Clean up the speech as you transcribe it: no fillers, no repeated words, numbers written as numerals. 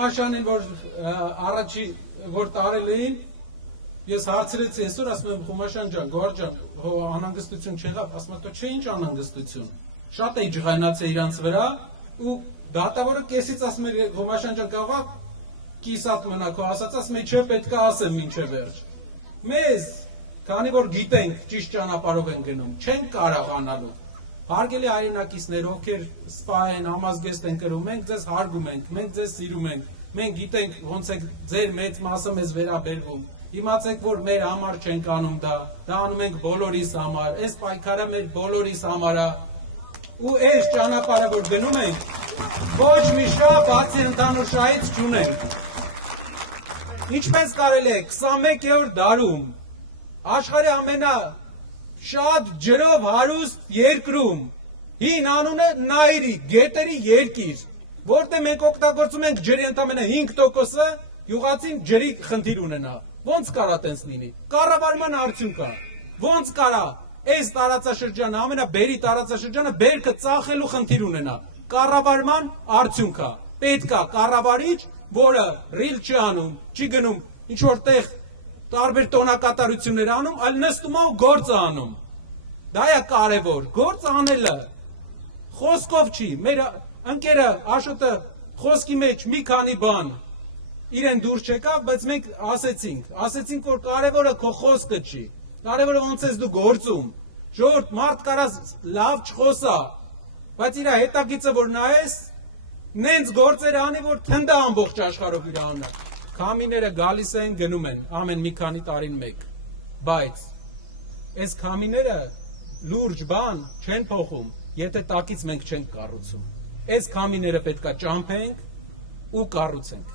Խոմաշյանին, որ առաջի որ տարել էին, ես հարցրեցի այսօր, ասում եմ Խոմաշյան ջան, Գոհար ջան, անհանգստություն չեղավ, ասում եմ, չէ ինչ անհանգստություն։ Շատ էի ջղայնացել իրանց վրա ու դատավորը կեսից ասում էր Խոմաշյան ջան, կաղա կիսատ մնա քո ասած, ասում եմ, չէ, պետք է ասեմ մինչև վերջ։ Մեզ, քանի որ գիտենք ճիշտ ճանապարհով են գնում, չենք կարող անալու։ Հարգելի հայրենակիցներ, ովքեր սպա են, համազգեստ են կրում, մենք ձեզ հարգում ենք, մենք ձեզ սիրում ենք, մենք գիտենք ոնց է ձեր մեծ մասը մեզ վերաբերվում։ Իմացեք, որ մեր համար չենք անում դա անում ենք բոլորիս համար, այս պայքարը մեր բոլորիս համար է։ Ու այս ճանապարհը որ գնում ենք, ոչ մի շահ բացի ընդհանուր շահից չունենք։ Ինչպես կարելի է 21-րդ դարում աշխարհի ամենաշատ ջրով հարուստ երկրում հին անունը Նայրի, գետերի երկիր, որտեղ մենք օգտագործում ենք ջրի ընդամենը 5%-ը, յուղացին ջրի խնդիր ունենա։ Ոնց կարա տենց լինի։ Կառավարման արդյունք է։ Ոնց կարա այս տարածաշրջանը, ամենաբերի տարածաշրջանը բերքը ծախելու խնդիր ունենա։ Կառավարման արդյունք է։ Պետք է կառավարիչ, որը ռիլ չի անում, չի գնում ինչ որտեղ տարբեր տոնակատարություններ անում, այլ նստում է ու գործ անում։ Դա է կարևոր, գործ անելը։ Խոսքով չի։ Մեր ընկերը Աշոտը խոսքի մեջ մի քանի բան իրեն դուրս չեկավ, բայց մենք ասեցինք, որ կարևորը քո խոսքը չի։ Կարևորը ոնց ես դու գործում։ Ժողովուրդ, մարդ կարած լավ չխոսա, բայց իր հետագիծը որ նայես, նենց գործեր անի, որ թնդա ամբողջ աշխարհով իր անունը։ Քամիները գալիս են, գնում են, ամեն մի քանի տարին մեկ։ Բայց այս քամիները լուրջ բան չեն փոխում, եթե տակից մենք չենք կառուցում։ Այս քամիները պետքա ճամփենք ու կառուցենք։